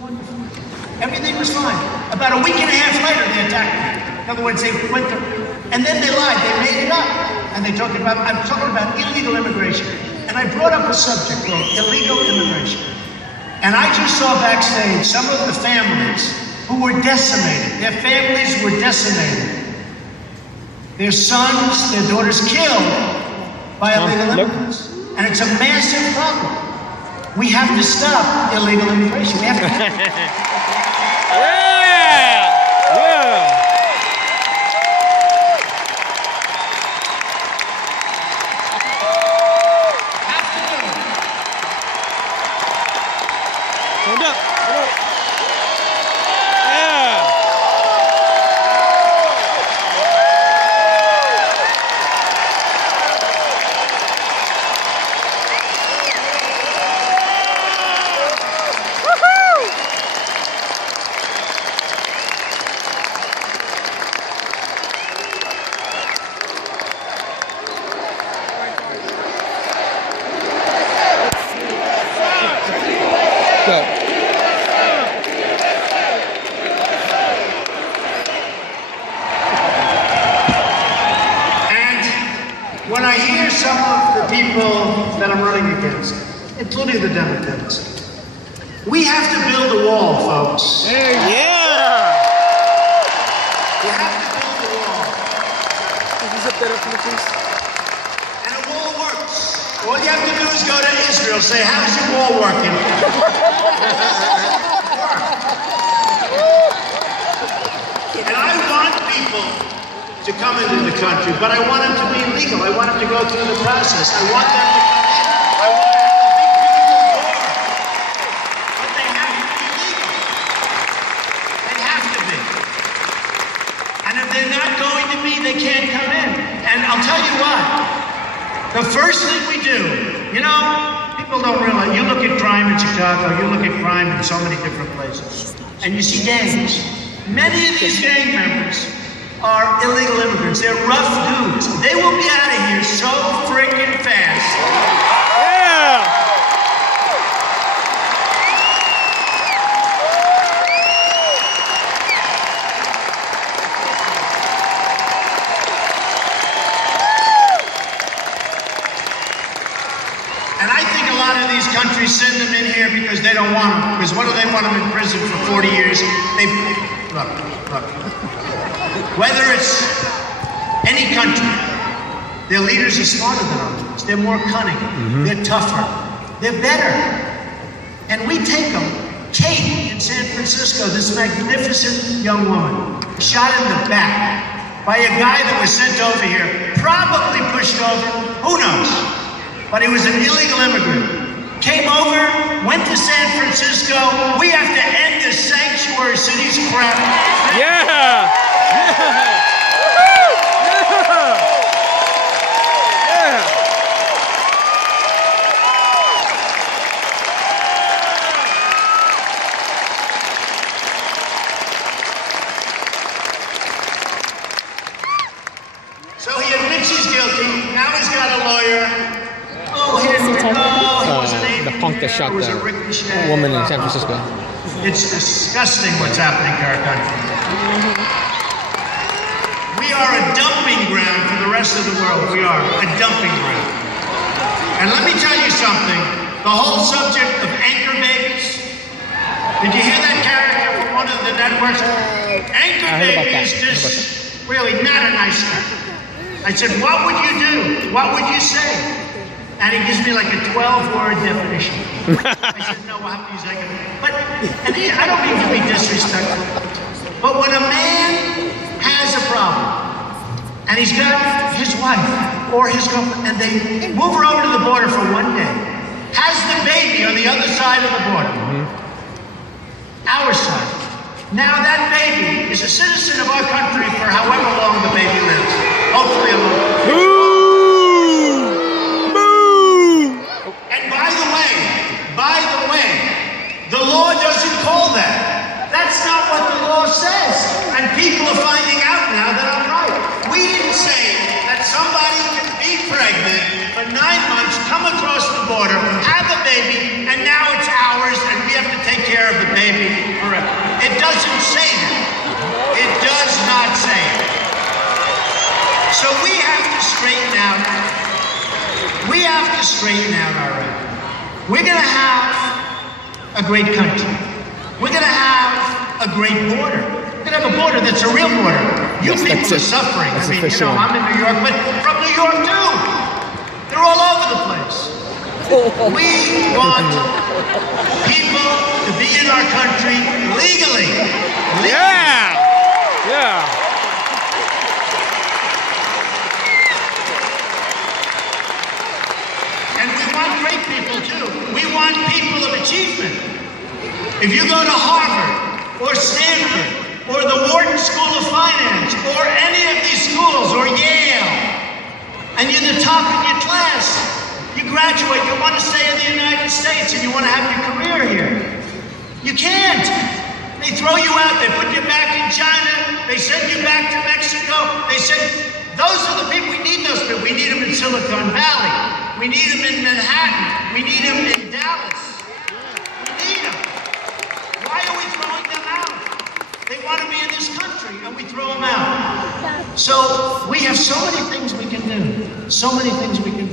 wonderful. Everything was fine. About a week and a half later, they attacked me. In other words, they went to, and then they lied. They made it up. And I'm talking about illegal immigration. And I brought up a subject called illegal immigration. And I just saw backstage some of the families who were decimated. Their families were decimated. Their sons, their daughters killed by illegal immigrants. And it's a massive problem. We have to stop illegal immigration. We have to. When I hear some of the people that I'm running against, including the Democrats, we have to build a wall, folks. Yeah! You have to build a wall. And a wall works. All you have to do is go to Israel, say, how's your wall working? And I want people to come into the country, but I want them to be legal. I want them to go through the process. I want them to come in. I want them to be people door. But they have to be legal. They have to be. And if they're not going to be, they can't come in. And I'll tell you what. The first thing we do, you know, people don't realize, you look at crime in Chicago, you look at crime in so many different places, and you see gangs. Many of these gang members are illegal immigrants. They're rough dudes. They will be out of here so freaking fast. Yeah! And I think a lot of these countries send them in here because they don't want them. Because what do they want them in prison for 40 years? Look. Whether it's any country, their leaders are smarter than ours. They're more cunning. They're tougher. They're better. And we take them. Kate in San Francisco, this magnificent young woman, shot in the back by a guy that was sent over here, probably pushed over, who knows? But he was an illegal immigrant. Came over, went to San Francisco. We have to end this sanctuary cities crap. Yeah! So he admits he's guilty. Now he's got a lawyer. Oh, he was an the punk that shot the woman in San Francisco. It's disgusting what's happening to our country. We are a dumping ground for the rest of the world. We are a dumping ground. And let me tell you something. The whole subject of anchor babies. Did you hear that character from one of the networks? Anchor babies is just really not a nice guy. I said, what would you do? What would you say? And he gives me like a 12-word definition. I said, no, we'll have to use that. But, I don't mean to be disrespectful, but when a man has a problem, and he's got his wife or his girlfriend, and they move her over to the border for one day, has the baby on the other side of the border, our side. Now that baby is a citizen of our country for however long the baby lives. Hopefully a long. By the way, the law doesn't call that. That's not what the law says. And people are finding out now that I'm right. We didn't say that somebody can be pregnant for 9 months, come across the border, have a baby, and now it's ours, and we have to take care of the baby. have to straighten out our record. We're going to have a great country. We're going to have a great border. We're going to have a border that's a real border. You people are suffering. I mean, you know, I'm in New York, but from New York too. They're all over the place. We want people to be in our country legally. Yeah! Yeah! And we want great people too. We want people of achievement. If you go to Harvard or Stanford or the Wharton School of Finance or any of these schools or Yale, and you're the top in your class, you graduate, you want to stay in the United States and you want to have your career here. You can't. They throw you out, they put you back in China, they send you back to Mexico. They said, those are the people, we need those people. We need them in Silicon Valley. We need them in Manhattan. We need them in Dallas. We need them. Why are we throwing them out? They want to be in this country and we throw them out. So we have so many things we can do. So many things we can do.